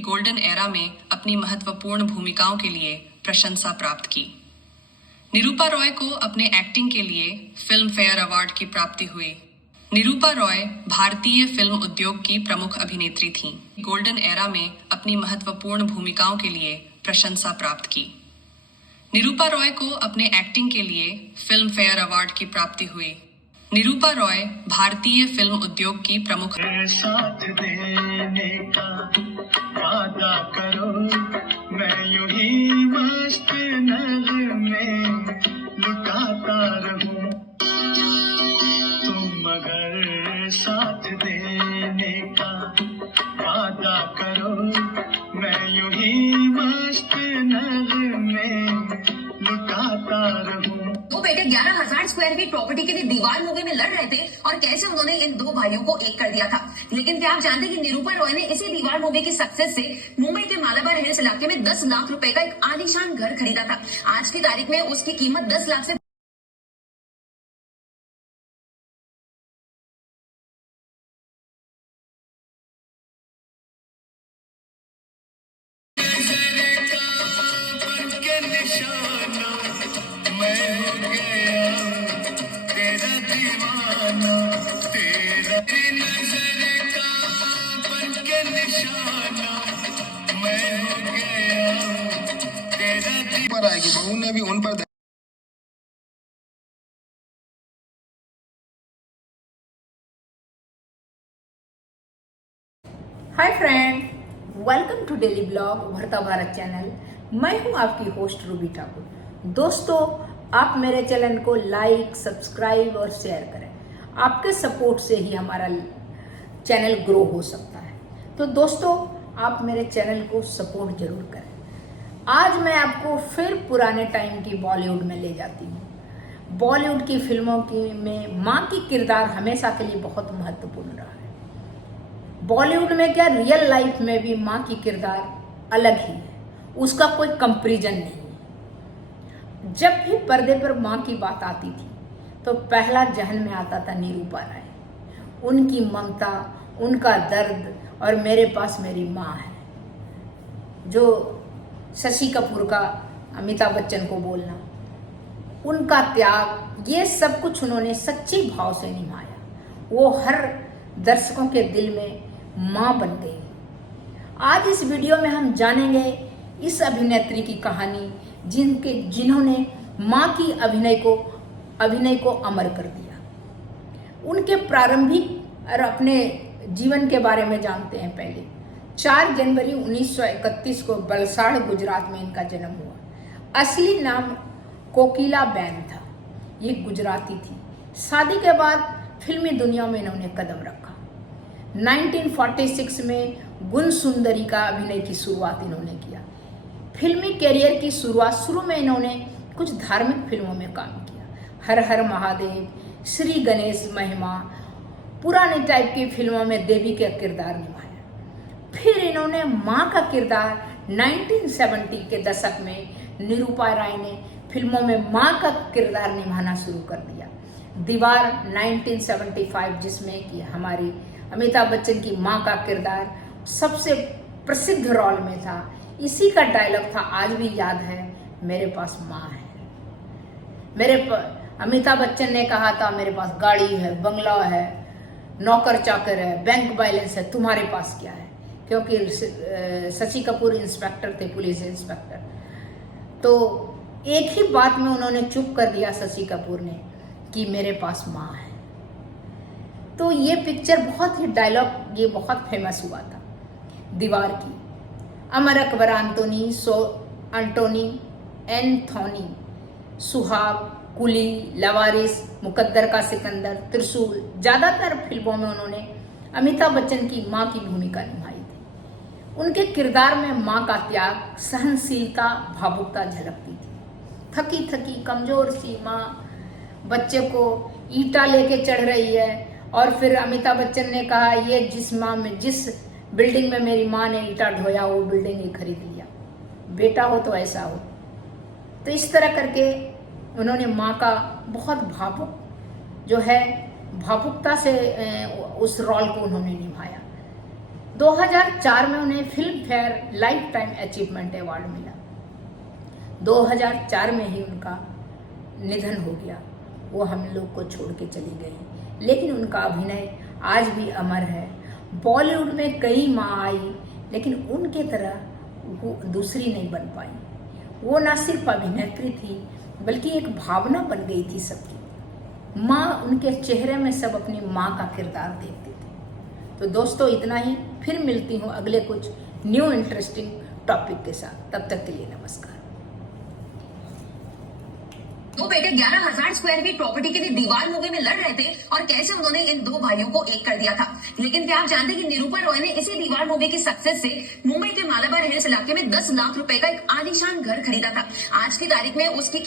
Golden era में अपनी महत्वपूर्ण भूमिकाओं के लिए प्रशंसा प्राप्त की। निरूपा रॉय को अपने एक्टिंग के लिए फिल्म फेयर अवार्ड की प्राप्ति हुई। निरूपा रॉय भारतीय फिल्म उद्योग की प्रमुख अभिनेत्री थीं। गोल्डन एरा में अपनी महत्वपूर्ण भूमिकाओं के लिए प्रशंसा प्राप्त की। निरूपा रॉय को अपने एक्टिंग के लिए फिल्म फेयर अवार्ड की प्राप्ति हुई। निरूपा रॉय भारतीय फिल्म उद्योग की प्रमुख साथ देने का वादा करो, मैं यूं ही मस्त नगमे लुटाता रहूं। तुम अगर साथ देने का वादा करो, मैं यूं ही मस्त नगमे लुटाता रहूं। दो बेटे 11,000 स्क्वायर फीट प्रॉपर्टी के लिए दीवार मूवी में लड़ रहे थे और कैसे उन्होंने इन दो भाइयों को एक कर दिया था। लेकिन क्या आप जानते हैं कि निरूपा रॉय ने इसी दीवार मूवी की सक्सेस से मुंबई के मालाबार हिल्स इलाके में 10 लाख रुपए का एक आलीशान घर खरीदा था। आज की तारीख में उसकी कीमत 10 लाख से पर आएगी बहू ने भी उन पर hi friend, welcome to daily blog Ubharta Bharat channel. मैं हूं आपकी होस्ट रूबी ठाकुर। दोस्तों, आप मेरे चैनल को लाइक, सब्सक्राइब और शेयर करें। आपके सपोर्ट से ही हमारा चैनल ग्रो हो सकता है। तो दोस्तों, आप मेरे चैनल को सपोर्ट जरूर करें। आज मैं आपको फिर पुराने टाइम की बॉलीवुड में ले जाती हूँ। बॉलीवुड की फिल्मों की में माँ की किरदार हमेशा के लिए बहुत महत्वपूर्ण रहा है। बॉलीवुड में क्या, रियल लाइफ में भी माँ की किरदार अलग ही है, उसका कोई कंपैरिजन नहीं है। जब भी पर्दे पर माँ की बात आती थी तो पहला जहन में आता था निरूपा राय। उनकी ममता, उनका दर्द और मेरे पास मेरी माँ है, जो शशि कपूर का अमिताभ बच्चन को बोलना, उनका त्याग, ये सब कुछ उन्होंने सच्चे भाव से निभाया। वो हर दर्शकों के दिल में माँ बन गई। आज इस वीडियो में हम जानेंगे इस अभिनेत्री की कहानी, जिन्होंने माँ की अभिनय को अमर कर दिया। उनके प्रारंभिक और अपने जीवन के बारे में जानते हैं। पहले 4 जनवरी 1931 को वलसाड़, गुजरात में इनका जन्म हुआ। असली नाम कोकिला बेन था। ये गुजराती थी। शादी के बाद फिल्मी दुनिया में इन्होंने कदम रखा। 1946 में गुण सुंदरी का अभिनय की शुरुआत इन्होंने किया। फिल्मी कैरियर की शुरू में इन्होंने कुछ धार्मिक फिल्मों में काम किया। हर हर महादेव, श्री गणेश महिमा, पुराने टाइप की फिल्मों में देवी का किरदार निभाया। फिर इन्होंने माँ का किरदार 1970 के दशक में निरूपा राय ने फिल्मों में माँ का किरदार निभाना शुरू कर दिया। दीवार 1975, जिसमें कि हमारी अमिताभ बच्चन की माँ का किरदार सबसे प्रसिद्ध रोल में था। इसी का डायलॉग था, आज भी याद है, मेरे पास माँ है। अमिताभ बच्चन ने कहा था, मेरे पास गाड़ी है, बंगला है, नौकर चाकर है, बैंक बैलेंस है, तुम्हारे पास क्या है? क्योंकि शशि कपूर इंस्पेक्टर थे, पुलिस इंस्पेक्टर। तो एक ही बात में उन्होंने चुप कर दिया शशि कपूर ने कि मेरे पास माँ है। तो ये पिक्चर बहुत ही डायलॉग, ये बहुत फेमस हुआ था दीवार की। अमर अकबर एंटोनी, एंथोनी, सुहाग, कुली, लवारिस, मुकद्दर का सिकंदर, त्रिशूल, ज्यादातर फिल्मों में उन्होंने अमिताभ बच्चन की माँ की भूमिका निभाई थी। उनके किरदार में माँ का त्याग, सहनशीलता, भावुकता झलकती थी। थकी थकी कमजोर सी माँ बच्चे को ईंटा लेके चढ़ रही है, और फिर अमिताभ बच्चन ने कहा, ये जिस बिल्डिंग में मेरी माँ ने ईंटा ढोया वो बिल्डिंग ही खरीद लिया, बेटा हो तो ऐसा हो। तो इस तरह करके उन्होंने माँ का बहुत भावुकता से उस रोल को उन्होंने निभाया। 2004 में उन्हें film fair life time achievement award मिला। 2004 में ही उनका निधन हो गया, वो हम लोग को छोड़ के चली गई, लेकिन उनका अभिनय आज भी अमर है। बॉलीवुड में कई माँ आई, लेकिन उनके तरह वो दूसरी नहीं बन पाई। वो ना सिर्फ अभिनेत्री थी, बल्कि एक भावना बन गई थी सबकी। माँ, उनके चेहरे में सब अपनी माँ का किरदार देखते थे। तो दोस्तों, इतना ही। फिर मिलती हूँ अगले कुछ न्यू इंटरेस्टिंग टॉपिक के साथ। तब तक के लिए नमस्कार। दो बेटे 11,000 स्क्वायर फीट प्रॉपर्टी के लिए दीवार मूवी में लड़ रहे थे और कैसे उन्होंने इन दो भाइयों को एक कर दिया था। लेकिन क्या आप जानते हैं कि निरूपा रॉय ने इसी दीवार मूवी की सक्सेस से मुंबई के मालाबार हिल्स इलाके में 10 लाख रुपए का एक आलीशान घर खरीदा था। आज की तारीख में उसकी